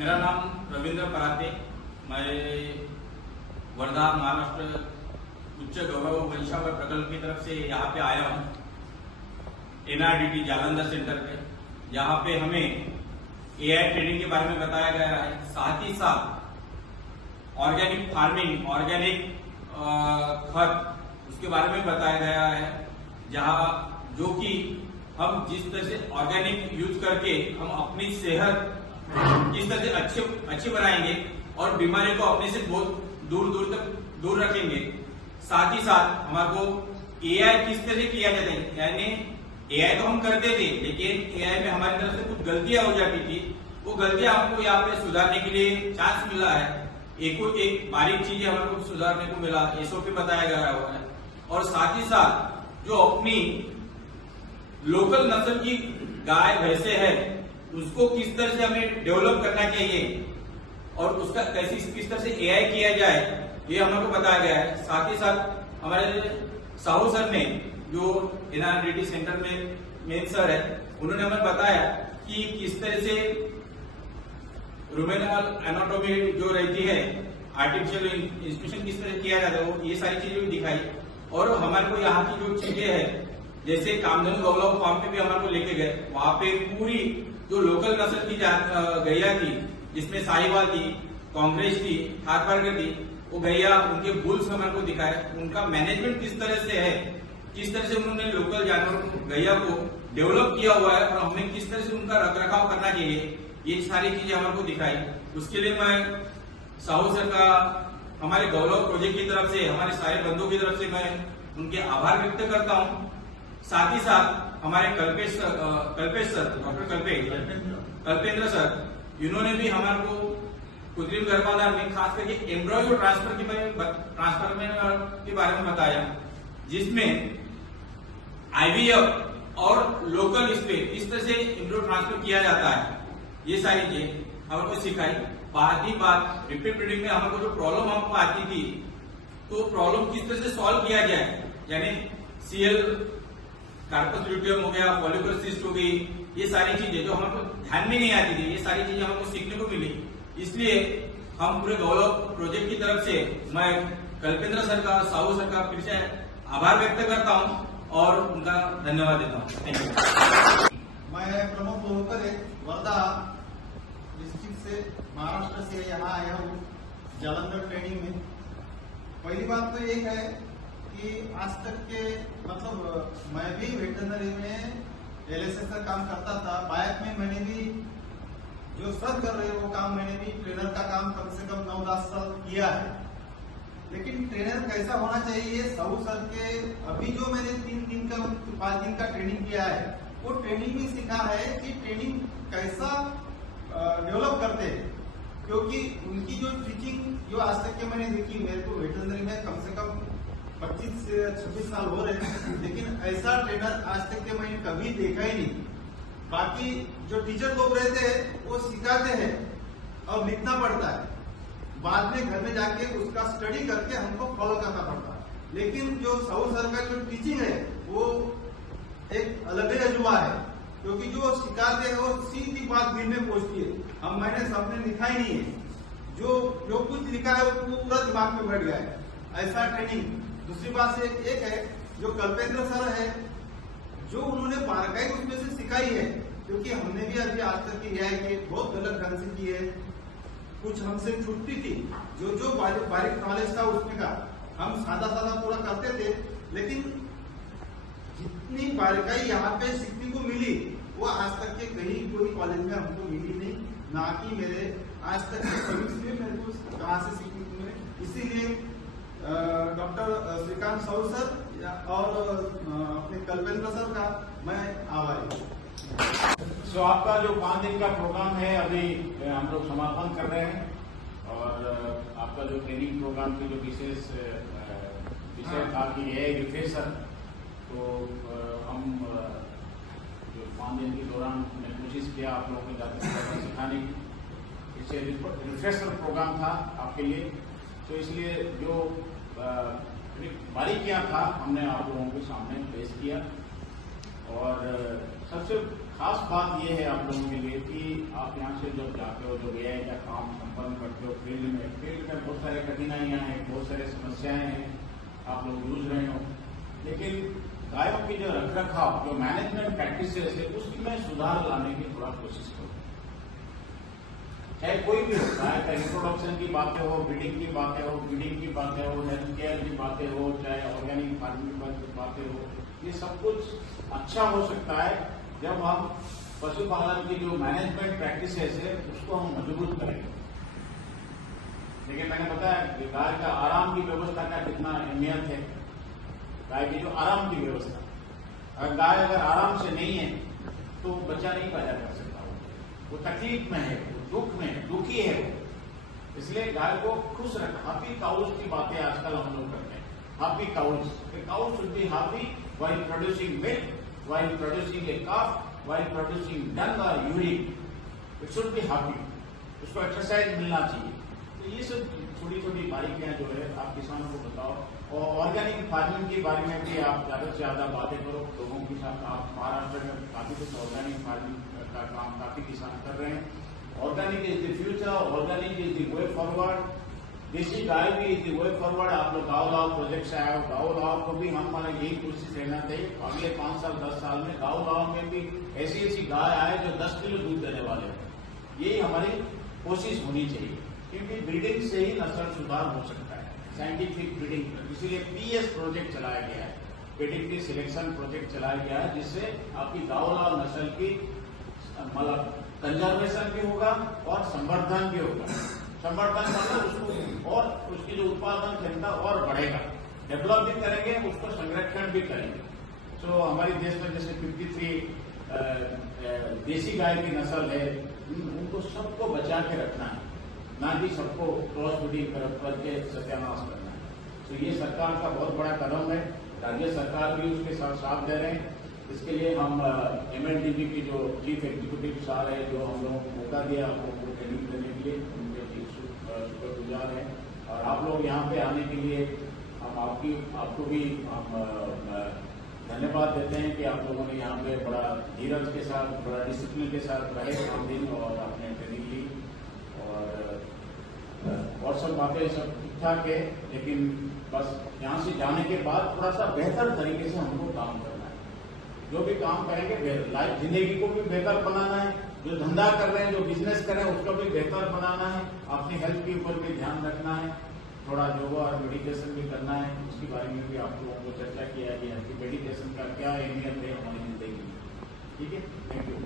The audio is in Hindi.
मेरा नाम रविंद्र पराते, मैं वर्धा महाराष्ट्र उच्च गौरव वंशावळ प्रकल्प की तरफ से यहाँ पे आया हूँ NRDT जालंधर सेंटर पे, जहाँ पे हमें AI ट्रेनिंग के बारे में बताया गया है। साथ ही साथ ऑर्गेनिक फार्मिंग, ऑर्गेनिक खत उसके बारे में बताया गया है, जहाँ जो कि हम जिस तरह से ऑर्गेनिक यूज करके हम अपनी सेहत किस तरह से अच्छी बनाएंगे और बीमारी को अपने से बहुत दूर तक दूर रखेंगे। साथ ही साथ हमारे को AI किस तरह से किया जाता है, यानी AI तो हम करते थे, लेकिन AI में हमारी तरफ से कुछ गलतियां हो जाती थी। वो गलतियां हमको यहाँ पे सुधारने के लिए चांस मिला है। एक बारीक चीजें हमारे को सुधारने को मिला, SOP बताया गया हुआ है। और साथ ही साथ जो अपनी लोकल नस्ल की गाय भैंसे है, उसको किस तरह से हमें डेवलप करना चाहिए और उसका किस तरह से AI किया जाए, ये हमारे को बताया गया है। साथ ही साथ हमारे साहू सर ने जो NRDT सेंटर में मेन सर है, उन्होंने हमें बताया कि किस तरह से रूमेनल एनाटॉमी जो रहती है, आर्टिफिशियल इंस्पिरेशन किस तरह से किया जाता है, वो ये सारी चीजें भी दिखाई। और हमारे को यहाँ की जो चीजें है, जैसे कामधेनु गौरव फार्म पे भी हमारे को लेके गए, वहां पे पूरी जो लोकल नस्ल की गैया थी, जिसमें साहिवाल थी, कांग्रेस थी, थारपारकर थी, वो गैया उनके बुल्स हमारे को दिखाए, उनका मैनेजमेंट किस तरह से है, किस तरह से उन्होंने लोकल जानवरों गैया को डेवलप किया हुआ है और हमें किस तरह से उनका रखरखाव करना चाहिए, ये सारी चीजें हमारे को दिखाई। उसके लिए मैं साहू सर का, हमारे गौरव प्रोजेक्ट की तरफ से, हमारे सारे बंधुओं की तरफ से मैं उनके आभार व्यक्त करता हूँ। साथ ही साथ हमारे कल्पेश सर, डॉक्टर कल्पेंद्र सर, इन्होंने भी हमारे को कृत्रिम गर्भाधान में खास करके एम्ब्रॉयो ट्रांसफर के बारे में बताया, जिसमें IVF और लोकल इस पे किस तरह से एम्ब्रॉयो ट्रांसफर किया जाता है, ये सारी चीजें हमको सिखाई। बात ही बात रिपीट ब्रीडिंग में हमको जो प्रॉब्लम हमको आती थी, तो प्रॉब्लम किस तरह से सॉल्व किया जाए, यानी CL कार्पस ल्यूटियम हो गया, फॉलिकुलर सिस्ट हो गई, ये सारी चीजें जो हमको ध्यान में नहीं आती थी, ये सारी चीजें हमको सीखने को मिली। इसलिए हम पूरे गौरव प्रोजेक्ट की तरफ से मैं कल्पेंद्र सर का, साहू सर का फिर से आभार व्यक्त करता हूं और उनका धन्यवाद देता हूं। Thank you. मैं प्रमोद लोहकर वर्धा डिस्ट्रिक्ट से, महाराष्ट्र से यहाँ आया हूँ जालंधर ट्रेनिंग में। पहली बात तो एक है कि आज तक के मैं भी वेटरनरी में LSS का काम करता था, बायक में मैंने भी जो सर कर रहे हैं वो काम, मैंने भी ट्रेनर का काम कम से कम 9-10 साल किया है। लेकिन ट्रेनर कैसा होना चाहिए, साहू सर के अभी जो मैंने 5 दिन का ट्रेनिंग किया है, वो ट्रेनिंग में सीखा है कि ट्रेनिंग कैसा डेवलप करते हैं। क्योंकि उनकी जो टीचिंग जो आज तक के मैंने देखी, मेरे को वेटरनरी में कम से कम 25 से 26 साल हो रहे हैं, लेकिन ऐसा ट्रेनर आज तक के मैंने कभी देखा ही नहीं। बाकी जो टीचर लोग रहते हैं वो सिखाते हैं और लिखना पड़ता है, बाद में घर में जाके उसका स्टडी करके हमको फॉलो करना पड़ता है। लेकिन जो साहू सर का जो टीचिंग है वो एक अलग ही अजूबा है, क्योंकि जो सिखाते हैं वो सीधी बात दिल में पहुंचती है। मैंने सबने लिखा ही नहीं है, जो कुछ लिखा है वो पूरा दिमाग में बैठ गया है, ऐसा ट्रेनिंग। दूसरी बात से एक है जो कल्पेंद्र सर है, जो उन्होंने बारकाई उसमें से सिखाई है, क्योंकि हमने भी अभी आज तक की AI के बहुत गलत ढंग से की है। कुछ हमसे छुट्टी थी, जो बारीक नॉलेज था उसमें का हम सादा पूरा करते थे, लेकिन जितनी बारीकाई यहाँ पे सीखने को मिली वो आज तक के कहीं कोई कॉलेज में हमको मिली नहीं, ना कि मेरे आज तक सर्विस में मेरे को कहाँ से सीखने को मिले। इसीलिए डॉक्टर श्रीकांत साहू सर और अपने कल्पेंद्र सर का मैं आभारी हूँ। सो आपका जो 5 दिन का प्रोग्राम है, अभी हम लोग समापन कर रहे हैं, और आपका जो ट्रेनिंग प्रोग्राम की जो विषय था कि AI रिफ्रेशर, तो हम जो 5 दिन के दौरान हमने कोशिश किया आप लोगों को जाते सिखाने की। इससे रिफ्रेशर प्रोग्राम था आपके लिए, तो इसलिए जो बारीकियां था हमने आप लोगों के सामने पेश किया। और सबसे खास बात यह है आप लोगों के लिए कि आप यहाँ से जब जाते हो, जब AI का काम संपन्न करते हो फील्ड में बहुत सारे कठिनाइयाँ हैं, बहुत सारे समस्याएं हैं, आप लोग जूझ रहे हो, लेकिन गायों की जो रखरखाव, जो मैनेजमेंट प्रैक्टिसेस है, उसमें सुधार लाने की थोड़ा कोशिश करो। चाहे कोई भी हो, गाय का इंट्रोडक्शन की बातें हो, ब्रीडिंग की बातें हो, ब्रीडिंग की बातें हो, हेल्थ केयर की बातें हो, चाहे ऑर्गेनिक फार्मिंग की बातें हो, ये सब कुछ अच्छा हो सकता है जब हम पशुपालन की जो मैनेजमेंट प्रैक्टिसेस है उसको हम मजबूत करेंगे। लेकिन मैंने बताया कि गाय का आराम की व्यवस्था का कितना अहमियत है। गाय की जो आराम की व्यवस्था, अगर गाय अगर आराम से नहीं है तो बच्चा नहीं पैदा कर सकता, वो तकलीफ में है, वो दुख में है, दुखी है वो। इसलिए गाय को खुश रख, हैप्पी काउज की बातें आजकल हम लोग करते हैं। Happy cows, cow should be happy while producing milk, while producing a calf, while producing dung or urine, it should be happy. उसको एक्सरसाइज मिलना चाहिए। तो ये सब छोटी छोटी बारीकियां जो है आप किसानों को बताओ। और ऑर्गेनिक फार्मिंग के बारे में भी आप ज्यादा से ज्यादा बातें करो लोगों के साथ। आप महाराष्ट्र में काफी कुछ ऑर्गेनिक फार्मिंग का काम काफी किसान कर रहे हैं। Organic is the future, organic is the way forward. देसी गाय भी इज द वे फॉरवर्ड। आप लोग गाँव लाओ प्रोजेक्ट से आए हो, गाँव लाओ को भी हमारा यही कोशिश रहना चाहिए अगले 5 साल 10 साल में गाँव में भी ऐसी ऐसी गाय आए जो 10 किलो दूध देने वाले हैं। यही हमारी कोशिश होनी चाहिए, क्योंकि ब्रीडिंग से ही नस्ल सुधार हो सकता है, साइंटिफिक ब्रीडिंग। इसीलिए PS प्रोजेक्ट चलाया गया है, पेडिग्री सिलेक्शन प्रोजेक्ट चलाया गया है, जिससे आपकी गाँव नस्ल की मतलब कंजर्वेशन भी होगा और संवर्धन भी होगा। संवर्धन मतलब उसको और उसकी जो उत्पादन क्षमता और बढ़ेगा, डेवलप भी करेंगे, उसको संरक्षण भी करेंगे। तो हमारे देश में जैसे 53 देसी गाय की नस्ल है, उनको सबको बचा के रखना है, ना कि सबको क्रॉस ब्रीडिंग करके सत्यानाश करना है। तो ये सरकार का बहुत बड़ा कदम है, राज्य सरकार भी उसके साथ साथ दे रहे हैं। इसके लिए हम MLDB की जो चीफ एग्जीक्यूटिव साहब है, जो हम लोगों को मौका दिया हमको ट्रेनिंग देने के लिए, शुक्रगुजार है। और आप लोग यहाँ पे आने के लिए हम आपको भी हम धन्यवाद देते हैं कि आप लोगों ने यहाँ पे बड़ा धीरज के साथ, बड़ा डिसिप्लिन के साथ रहे 3 दिन और आपने ट्रेनिंग ली। और सब बातें सब ठीक ठाक है, लेकिन बस यहाँ से जाने के बाद थोड़ा सा बेहतर तरीके से हमको काम करना है। जो भी काम करेंगे लाइफ जिंदगी को भी बेहतर बनाना है, जो धंधा कर रहे हैं, जो बिजनेस कर रहे हैं, उसको भी बेहतर बनाना है, अपनी हेल्थ के ऊपर भी ध्यान रखना है, थोड़ा योगा और मेडिटेशन भी करना है। उसके बारे में भी आप लोगों को चर्चा किया गया कि मेडिटेशन का क्या अहमियत है हमारी जिंदगी में। ठीक है, थैंक यू।